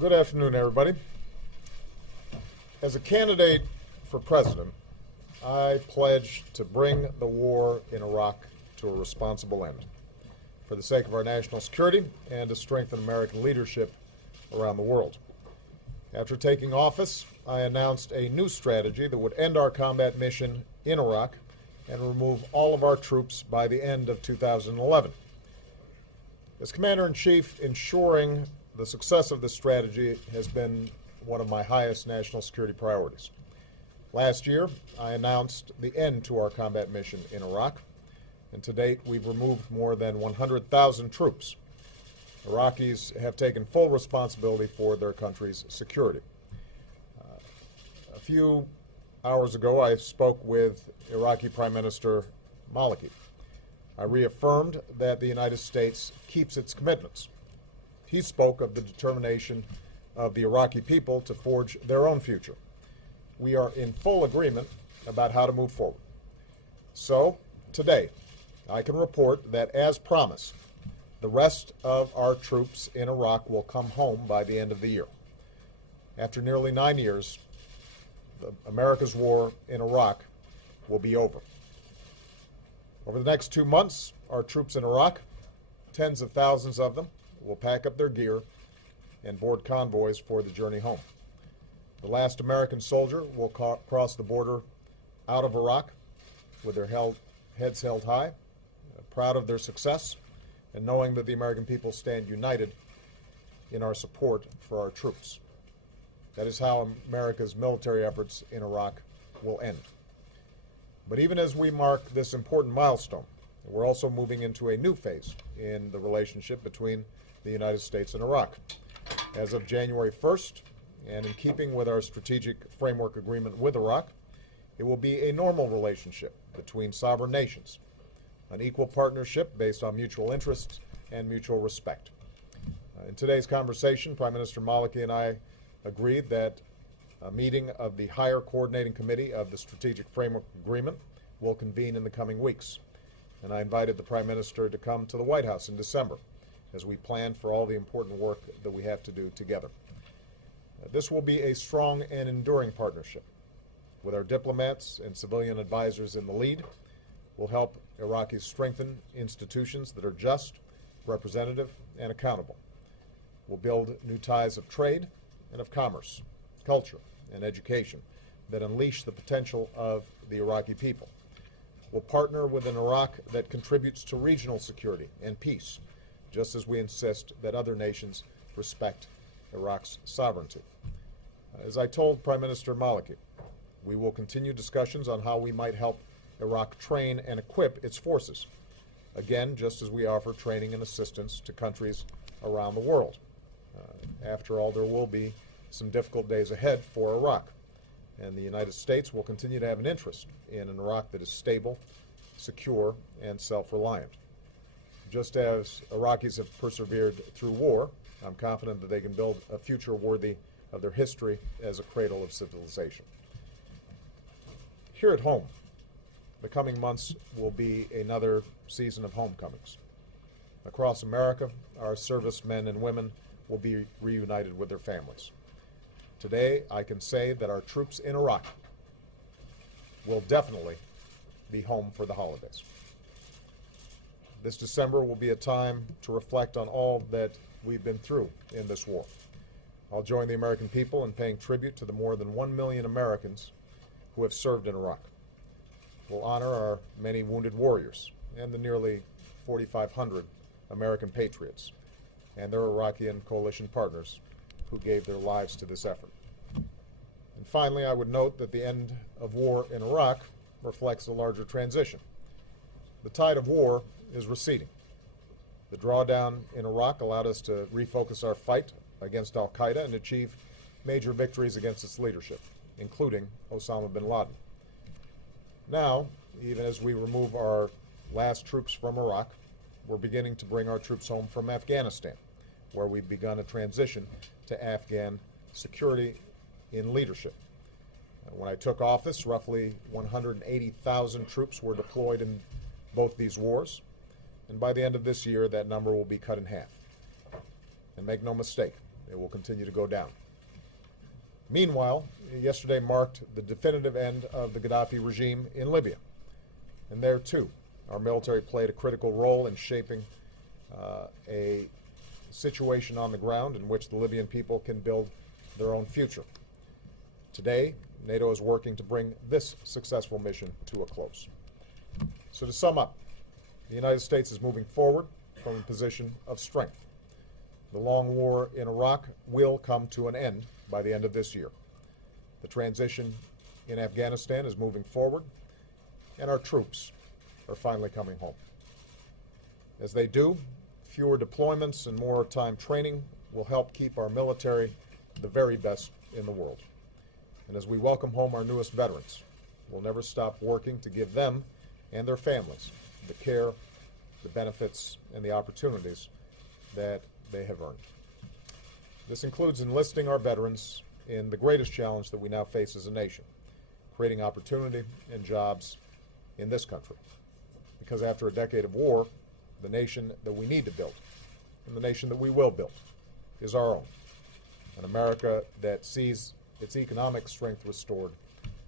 Good afternoon, everybody. As a candidate for president, I pledge to bring the war in Iraq to a responsible end for the sake of our national security and to strengthen American leadership around the world. After taking office, I announced a new strategy that would end our combat mission in Iraq and remove all of our troops by the end of 2011. As Commander-in-Chief, ensuring the success of this strategy has been one of my highest national security priorities. Last year, I announced the end to our combat mission in Iraq, and to date, we've removed more than 100,000 troops. Iraqis have taken full responsibility for their country's security. A few hours ago, I spoke with Iraqi Prime Minister Maliki. I reaffirmed that the United States keeps its commitments. He spoke of the determination of the Iraqi people to forge their own future. We are in full agreement about how to move forward. So, today, I can report that, as promised, the rest of our troops in Iraq will come home by the end of the year. After nearly 9 years, America's war in Iraq will be over. Over the next 2 months, our troops in Iraq, tens of thousands of them, will pack up their gear and board convoys for the journey home. The last American soldier will cross the border out of Iraq with their heads held high, proud of their success, and knowing that the American people stand united in our support for our troops. That is how America's military efforts in Iraq will end. But even as we mark this important milestone, we're also moving into a new phase in the relationship between the United States and Iraq. As of January 1st, and in keeping with our strategic framework agreement with Iraq, it will be a normal relationship between sovereign nations, an equal partnership based on mutual interests and mutual respect. In today's conversation, Prime Minister Maliki and I agreed that a meeting of the Higher Coordinating Committee of the Strategic Framework Agreement will convene in the coming weeks. And I invited the Prime Minister to come to the White House in December as we plan for all the important work that we have to do together. This will be a strong and enduring partnership. With our diplomats and civilian advisors in the lead, we'll help Iraqis strengthen institutions that are just, representative, and accountable. We'll build new ties of trade and of commerce, culture, and education that unleash the potential of the Iraqi people. We'll partner with an Iraq that contributes to regional security and peace, just as we insist that other nations respect Iraq's sovereignty. As I told Prime Minister Maliki, we will continue discussions on how we might help Iraq train and equip its forces, again, just as we offer training and assistance to countries around the world. After all, there will be some difficult days ahead for Iraq, and the United States will continue to have an interest in an Iraq that is stable, secure, and self-reliant. Just as Iraqis have persevered through war, I'm confident that they can build a future worthy of their history as a cradle of civilization. Here at home, the coming months will be another season of homecomings. Across America, our servicemen and women will be reunited with their families. Today, I can say that our troops in Iraq will definitely be home for the holidays. This December will be a time to reflect on all that we've been through in this war. I'll join the American people in paying tribute to the more than 1 million Americans who have served in Iraq. We'll honor our many wounded warriors and the nearly 4,500 American patriots and their Iraqi and coalition partners who gave their lives to this effort. And finally, I would note that the end of war in Iraq reflects a larger transition. The tide of war is receding. The drawdown in Iraq allowed us to refocus our fight against al-Qaeda and achieve major victories against its leadership, including Osama bin Laden. Now, even as we remove our last troops from Iraq, we're beginning to bring our troops home from Afghanistan, where we've begun a transition to Afghan security in leadership. When I took office, roughly 180,000 troops were deployed in both these wars, and by the end of this year, that number will be cut in half. And make no mistake, It will continue to go down. Meanwhile, yesterday marked the definitive end of the Gaddafi regime in Libya. And there, too, our military played a critical role in shaping a situation on the ground in which the Libyan people can build their own future. Today, NATO is working to bring this successful mission to a close. So to sum up, the United States is moving forward from a position of strength. The long war in Iraq will come to an end by the end of this year. The transition in Afghanistan is moving forward, and our troops are finally coming home. As they do, fewer deployments and more time training will help keep our military the very best in the world. And as we welcome home our newest veterans, we'll never stop working to give them and their families the care, the benefits, and the opportunities that they have earned. This includes enlisting our veterans in the greatest challenge that we now face as a nation, creating opportunity and jobs in this country. Because after a decade of war, the nation that we need to build, and the nation that we will build, is our own. An America that sees its economic strength restored,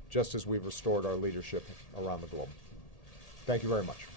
just as we've restored our leadership around the globe. Thank you very much.